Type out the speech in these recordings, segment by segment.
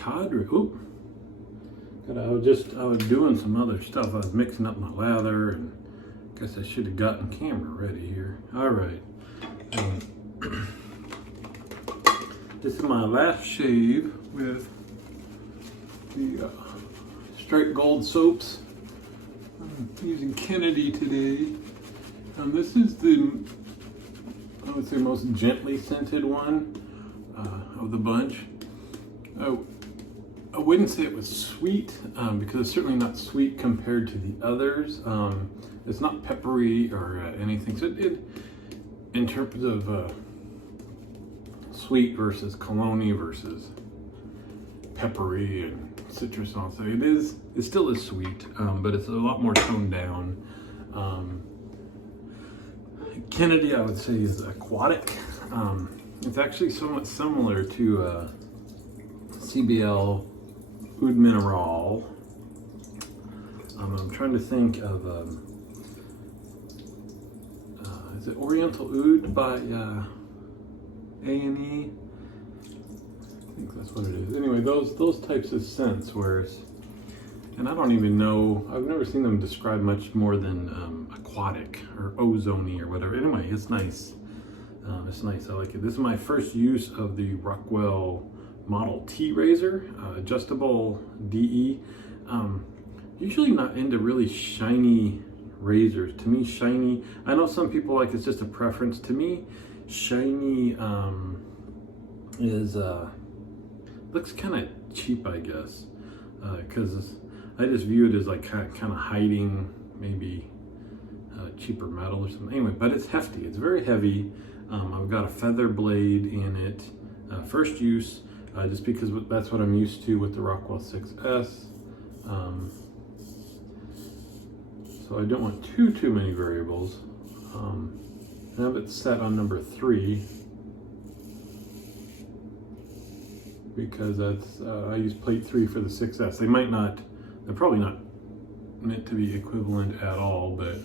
cadre. Oop. I was doing some other stuff. I was mixing up my lather, and guess I should have gotten camera ready here. All right. This is my last shave with the straight gold soaps. I'm using Kennedy today. This is the, I would say, most gently scented one of the bunch. I wouldn't say it was sweet because it's certainly not sweet compared to the others. It's not peppery or anything. So in terms of sweet versus cologne versus peppery and citrus also, it still is sweet, but it's a lot more toned down. Kennedy, I would say, is aquatic. It's actually somewhat similar to CBL Oud Mineral. I'm trying to think of, is it Oriental Oud by A&E? I think that's what it is. Anyway, those types of scents, whereas, and I don't even know, I've never seen them described much more than aquatic or ozone-y or whatever. Anyway, it's nice. It's nice. I like it. This is my first use of the Rockwell Model T razor, adjustable DE. Usually not into really shiny razors. To me, shiny, I know some people like it's just a preference. To me, shiny is looks kind of cheap, I guess, because I just view it as like kind of hiding maybe cheaper metal or something. Anyway, but it's hefty. It's very heavy. I've got a feather blade in it. First use, just because that's what I'm used to with the Rockwell 6S. So I don't want too many variables. I have it set on number 3 because that's I use plate 3 for the 6S. They're probably not meant to be equivalent at all, but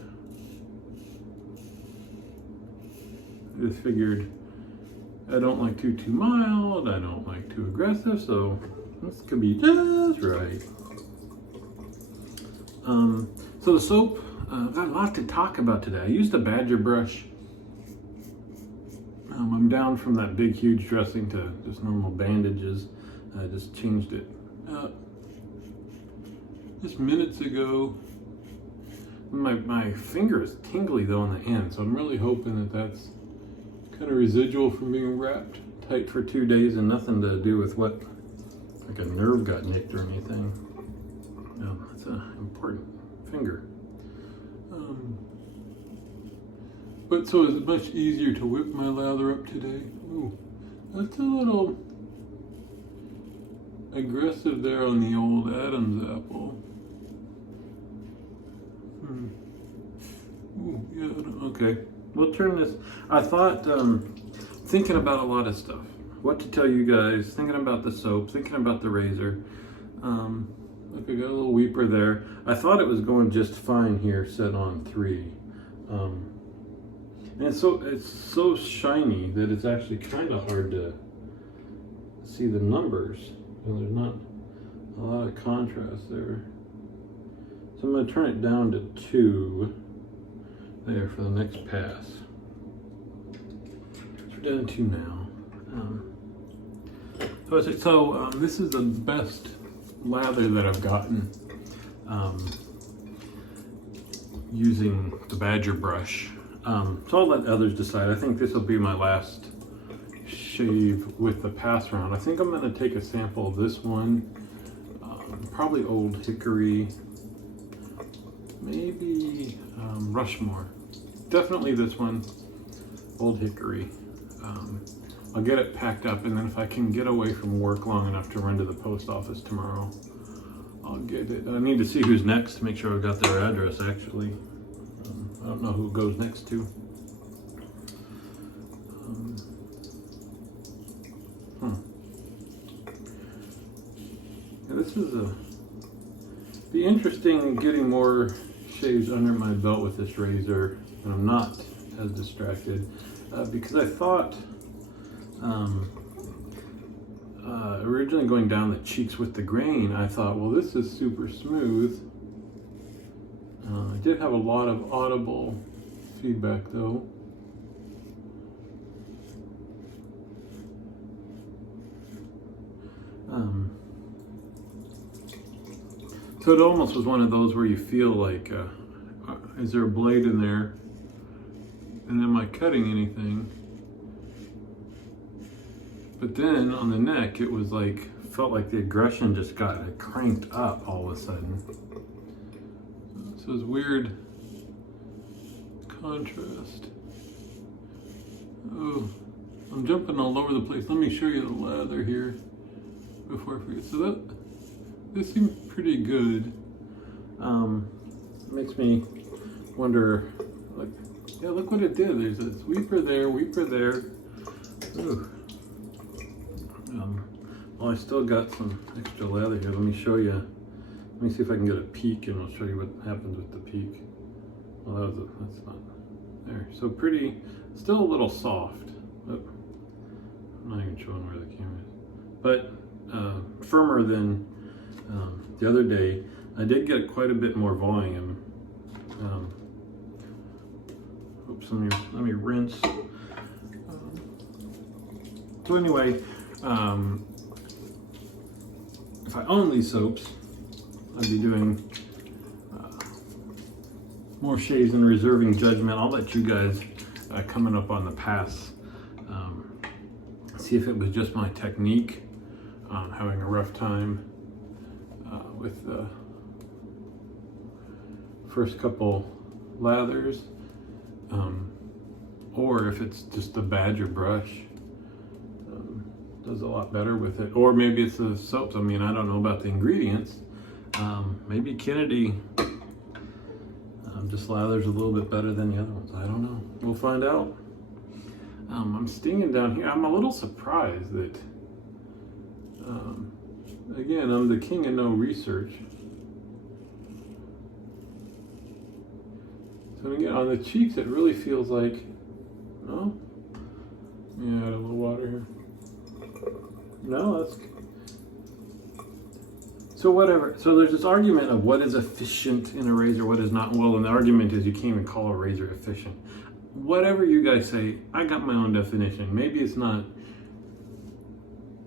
I just figured I don't like too mild, I don't like too aggressive, so this could be just right. So the soap, I've got a lot to talk about today. I used a Badger brush. I'm down from that big, huge dressing to just normal bandages. I just changed it just minutes ago. My finger is tingly though on the end, so I'm really hoping that that's kind of residual from being wrapped tight for 2 days and nothing to do with what, like a nerve got nicked or anything. No, that's an important finger. But so it's much easier to whip my lather up today. Ooh, that's a little aggressive there on the old Adam's apple. Ooh, yeah, okay. We'll turn this. I thought, thinking about a lot of stuff. What to tell you guys, thinking about the soap, thinking about the razor. Look, I got a little weeper there. I thought it was going just fine here, set on 3. And it's so shiny that it's actually kind of hard to see the numbers. There's not a lot of contrast there. So I'm going to turn it down to 2 there for the next pass. So we're down to 2 now. So this is the best lather that I've gotten using the Badger brush. So I'll let others decide. I think this will be my last shave with the pass round. I think I'm going to take a sample of this one, probably Old Hickory, maybe Rushmore. Definitely this one, Old Hickory. I'll get it packed up, and then if I can get away from work long enough to run to the post office tomorrow, I'll get it. I need to see who's next to make sure I've got their address, actually. I don't know who goes next to. Yeah, this is be interesting getting more shaves under my belt with this razor, and I'm not as distracted because I thought originally going down the cheeks with the grain, I thought, well, this is super smooth. I did have a lot of audible feedback though. So it almost was one of those where you feel like, is there a blade in there? And am I cutting anything? But then on the neck, it was like, felt like the aggression just got cranked up all of a sudden. So it's weird contrast. Oh, I'm jumping all over the place. Let me show you the leather here before I forget. So this seems pretty good. Makes me wonder, like, yeah, look what it did. There's a weeper there, weeper there. Ooh. Well, I still got some extra leather here. Let me show you. Let me see if I can get a peek, and I'll show you what happens with the peak. Well, that's not there. So pretty, still a little soft. Oh, I'm not even showing where the camera is. But firmer than the other day. I did get quite a bit more volume. Oops, let me rinse. So anyway, if I own these soaps, I'd be doing more shaves and reserving judgment. I'll let you guys coming up on the pass see if it was just my technique, having a rough time with the first couple lathers, or if it's just the Badger brush. Does a lot better with it, or maybe it's the soaps. I mean, I don't know about the ingredients. Maybe Kennedy just lathers a little bit better than the other ones. I don't know. We'll find out. I'm stinging down here. I'm a little surprised that, again, I'm the king of no research. So again, on the cheeks, it really feels like, no? Let me add a little water here. No, that's so whatever. So there's this argument of what is efficient in a razor, what is not. Well, and the argument is you can't even call a razor efficient. Whatever you guys say, I got my own definition. Maybe it's not.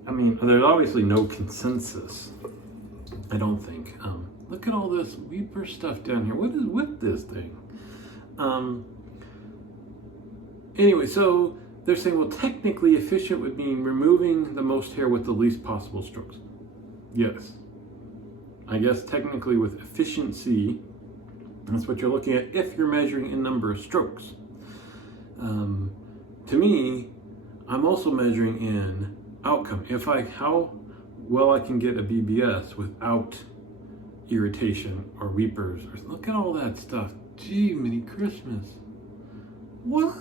I mean, there's obviously no consensus. I don't think. Look at all this weeper stuff down here. What is with this thing? Anyway, so they're saying, well, technically efficient would mean removing the most hair with the least possible strokes. Yes. I guess technically with efficiency, that's what you're looking at if you're measuring in number of strokes. To me, I'm also measuring in outcome. How well I can get a BBS without irritation or weepers. Look at all that stuff. Gee, mini Christmas. What?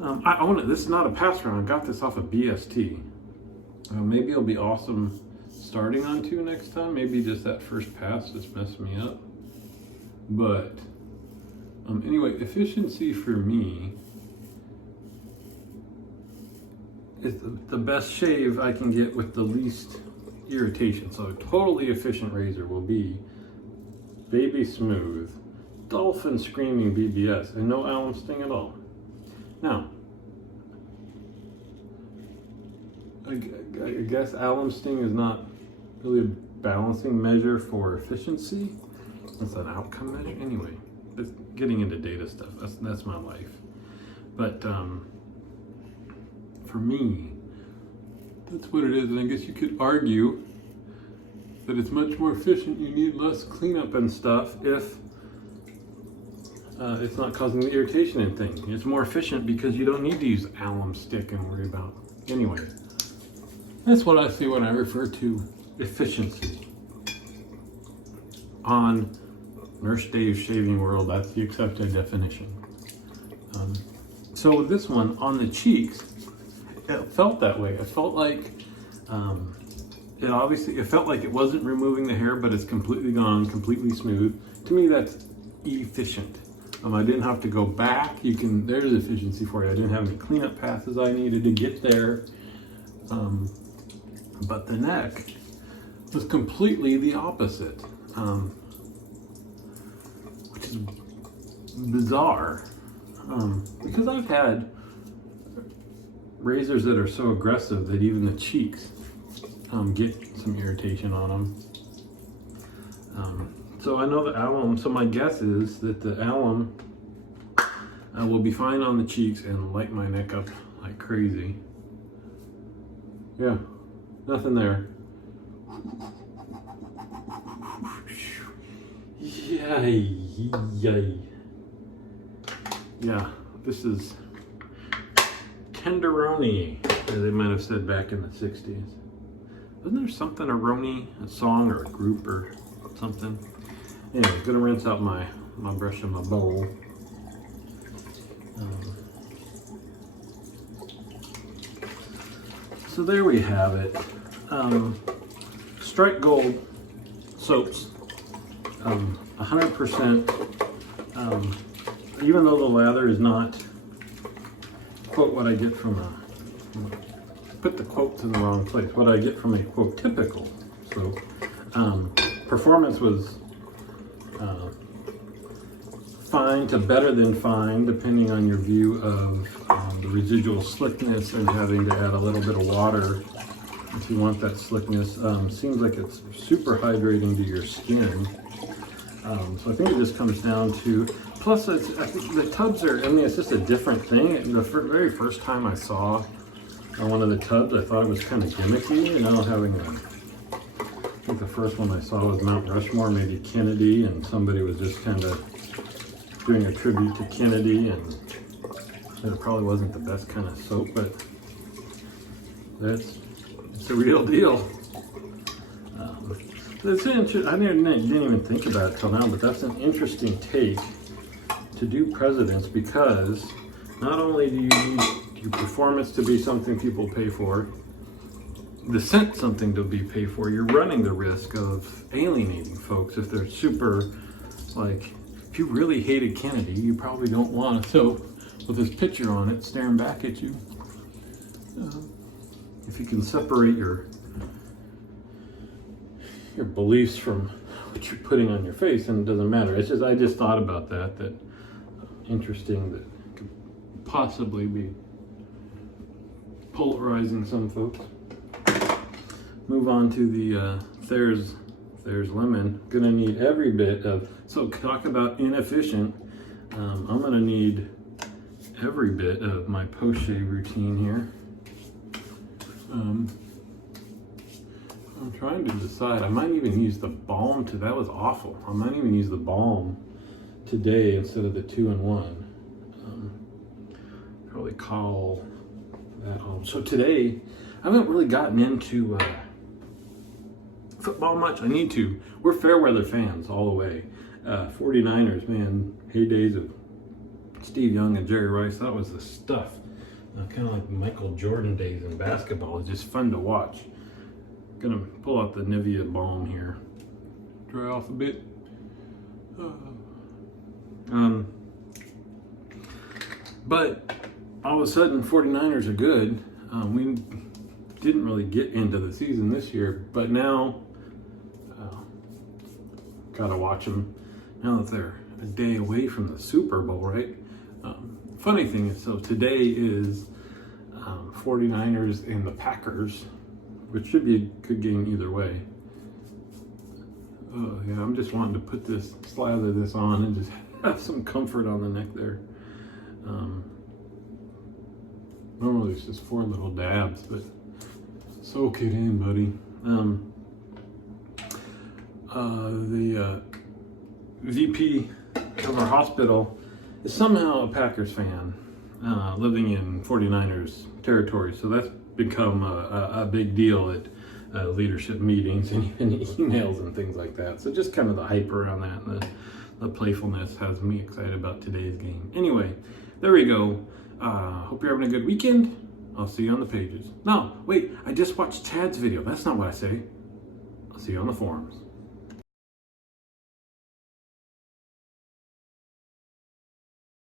I want to. This is not a pass round. I got this off of BST. Maybe it'll be awesome starting on 2 next time. Maybe just that first pass just messed me up. But anyway, efficiency for me is the best shave I can get with the least irritation. So a totally efficient razor will be baby smooth, dolphin screaming BBS, and no alum sting at all. Now, I guess alum sting is not really a balancing measure for efficiency. It's an outcome measure. Anyway, it's getting into data stuff. That's my life. But for me, that's what it is. And I guess you could argue that it's much more efficient. You need less cleanup and stuff if it's not causing the irritation and things. It's more efficient because you don't need to use alum stick and worry about. Anyway, that's what I see when I refer to efficiency. On Nurse Dave's Shaving World, that's the accepted definition. So with this one on the cheeks, it felt that way. It felt like it felt like it wasn't removing the hair, but it's completely gone, completely smooth. To me, that's efficient. I didn't have to go back. There's efficiency for you. I didn't have any cleanup passes I needed to get there. But the neck was completely the opposite, which is bizarre, because I've had razors that are so aggressive that even the cheeks get some irritation on them. So I know the alum, so my guess is that the alum will be fine on the cheeks and light my neck up like crazy. Yeah, nothing there. Yay, yay. Yeah, this is tenderoni, as they might have said back in the 60s. Wasn't there something, a song or a group or something? Anyway, gonna rinse out my brush in my bowl. So there we have it. Strike Gold soaps, 100%. Even though the lather is not, quote, what I get from put the quote in the wrong place, what I get from a, quote, typical soap. Performance was fine to better than fine, depending on your view of the residual slickness and having to add a little bit of water if you want that slickness. Seems like it's super hydrating to your skin. So I think it just comes down to, plus I think the tubs are, I mean, it's just a different thing. The very first time I saw one of the tubs, I thought it was kind of gimmicky, you know, having a, I think the first one I saw was Mount Rushmore, maybe Kennedy, and somebody was just kind of doing a tribute to Kennedy, and it probably wasn't the best kind of soap, but it's the real deal. It's I didn't even think about it till now, but that's an interesting take to do Presidents, because not only do you need your performance to be something people pay for, the scent something to be paid for, you're running the risk of alienating folks if they're super, like, if you really hated Kennedy, you probably don't want a soap with his picture on it staring back at you. If you can separate your beliefs from what you're putting on your face, and it doesn't matter. It's just, I just thought about that interesting, that could possibly be polarizing some folks. Move on to the Thayer's Lemon. Gonna need every bit of, so talk about inefficient. I'm gonna need every bit of my post-shave routine here. I'm trying to decide. I might even use the balm that was awful. I might even use the balm today instead of the 2-in-1. Probably call that home. So today, I haven't really gotten into football much. I need to. We're fair weather fans all the way. 49ers, man, heydays of Steve Young and Jerry Rice, that was the stuff. Kind of like Michael Jordan days in basketball. It's just fun to watch. Gonna pull out the Nivea balm here. Dry off a bit. But all of a sudden, 49ers are good. We didn't really get into the season this year, but now gotta watch them now that they're a day away from the Super Bowl, right? Funny thing is, so today is 49ers and the Packers, which should be a good game either way. Oh yeah, I'm just wanting to slather this on and just have some comfort on the neck there. Normally it's just 4 little dabs, but soak it in, buddy. The VP of our hospital is somehow a Packers fan, living in 49ers territory. So that's become a big deal at leadership meetings and even emails and things like that. So just kind of the hype around that and the playfulness has me excited about today's game. Anyway, there we go. Hope you're having a good weekend. I'll see you on the pages. No, wait, I just watched Chad's video. That's not what I say. I'll see you on the forums.